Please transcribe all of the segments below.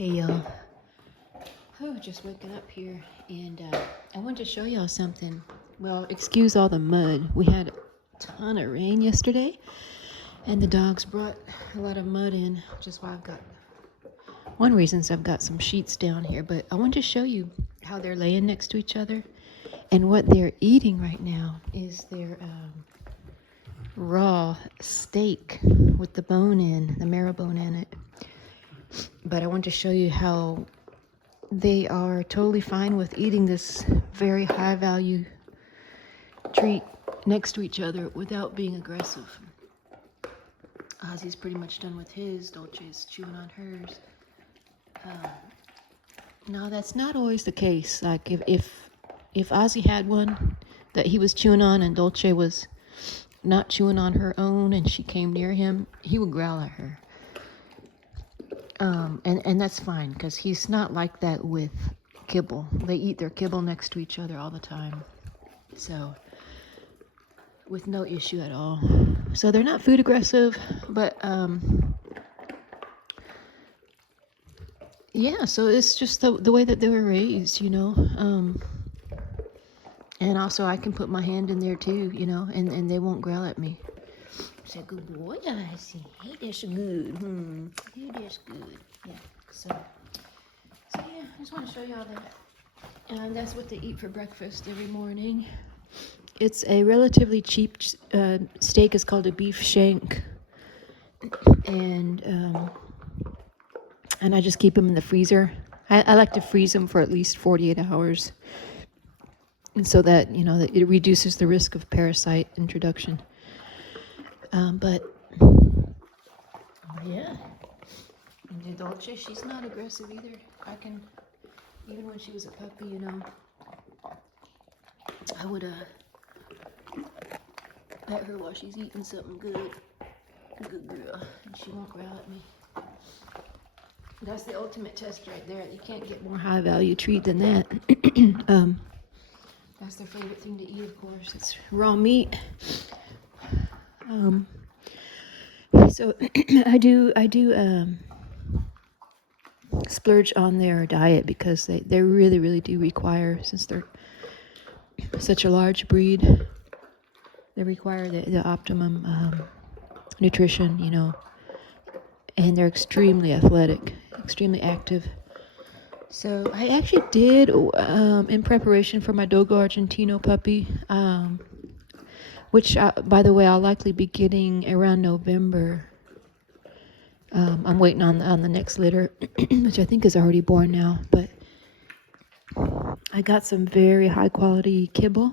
Hey y'all, just waking up here, and I wanted to show y'all something. Well, excuse all the mud. We had a ton of rain yesterday, and the dogs brought a lot of mud in, which is why one reason is I've got some sheets down here, but I want to show you how they're laying next to each other, and what they're eating right now is their raw steak with the marrow bone in it. But I want to show you how they are totally fine with eating this very high value treat next to each other without being aggressive. Ozzy's pretty much done with his. Dolce's chewing on hers. Now that's not always the case. Like if Ozzy had one that he was chewing on and Dolce was not chewing on her own and she came near him, he would growl at her. And that's fine, because he's not like that with kibble. They eat their kibble next to each other all the time. So, with no issue at all. So they're not food aggressive, but, yeah, so it's just the way that they were raised, and also I can put my hand in there too, and they won't growl at me. It's a good boy, I see. Hey, that's good. Hey, that's good. Yeah. So yeah, I just want to show y'all that. And that's what they eat for breakfast every morning. It's a relatively cheap steak. It's called a beef shank, and I just keep them in the freezer. I like to freeze them for at least 48 hours, and so that that it reduces the risk of parasite introduction. But yeah, and the Dolce, she's not aggressive either. Even when she was a puppy, I would pet her while she's eating something good. Good girl, and she won't growl at me. That's the ultimate test right there. You can't get more high value treat than that. That's their favorite thing to eat, of course. It's raw meat. So I do splurge on their diet, because they really, really do require, since they're such a large breed, they require the optimum nutrition, and they're extremely athletic, extremely active. So I actually did, in preparation for my Dogo Argentino puppy, which, by the way, I'll likely be getting around November. I'm waiting on the next litter, which I think is already born now. But I got some very high quality kibble,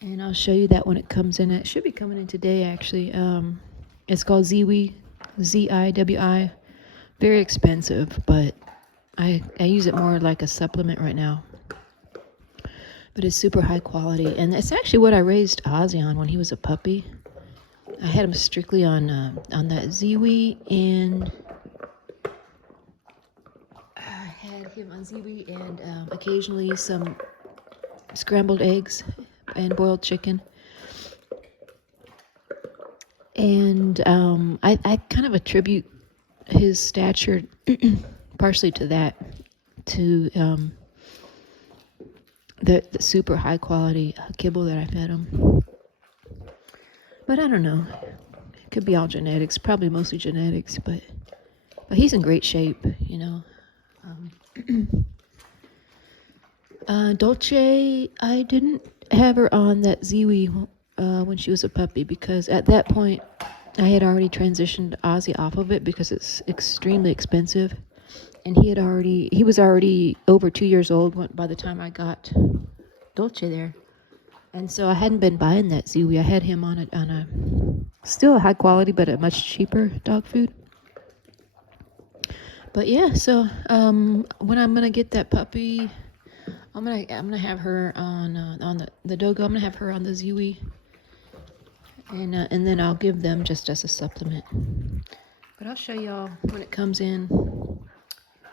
and I'll show you that when it comes in. It should be coming in today, actually. It's called Ziwi, Ziwi. Very expensive, but I use it more like a supplement right now. But it's super high quality, and it's actually what I raised Ozzy on when he was a puppy. I had him strictly on that Ziwi, and I had him on Ziwi and occasionally some scrambled eggs and boiled chicken. And I kind of attribute his stature partially to that, to the super high quality kibble that I fed him. But I don't know. It could be all genetics, probably mostly genetics, but he's in great shape, Dolce, I didn't have her on that Ziwi when she was a puppy, because at that point I had already transitioned Ozzy off of it because it's extremely expensive, and he was already over 2 years old by the time I got Dolce there. And so I hadn't been buying that Ziwi. I had him on a still a high quality, but a much cheaper dog food. But yeah, so when I'm gonna get that puppy, I'm gonna have her on the Dogo. I'm gonna have her on the Ziwi, and then I'll give them just as a supplement. But I'll show y'all when it comes in.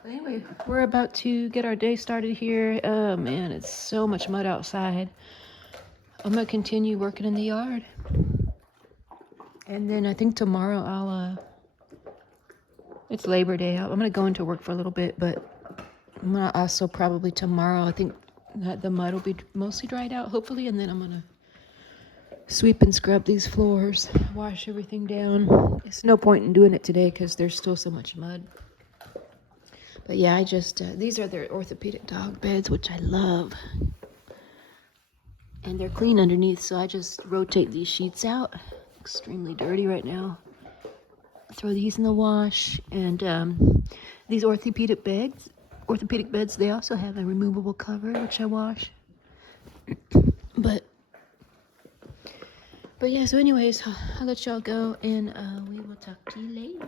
But anyway, we're about to get our day started here. Oh man, it's so much mud outside. I'm gonna continue working in the yard, and then I think tomorrow It's Labor Day. I'm gonna go into work for a little bit, but I'm gonna also probably tomorrow. I think that the mud will be mostly dried out, hopefully, and then I'm gonna sweep and scrub these floors, wash everything down. It's no point in doing it today because there's still so much mud. But yeah, I just these are their orthopedic dog beds, which I love, and they're clean underneath. So I just rotate these sheets out. Extremely dirty right now. Throw these in the wash, and these orthopedic beds, they also have a removable cover, which I wash. But yeah, so anyways, I'll let y'all go, and we will talk to you later.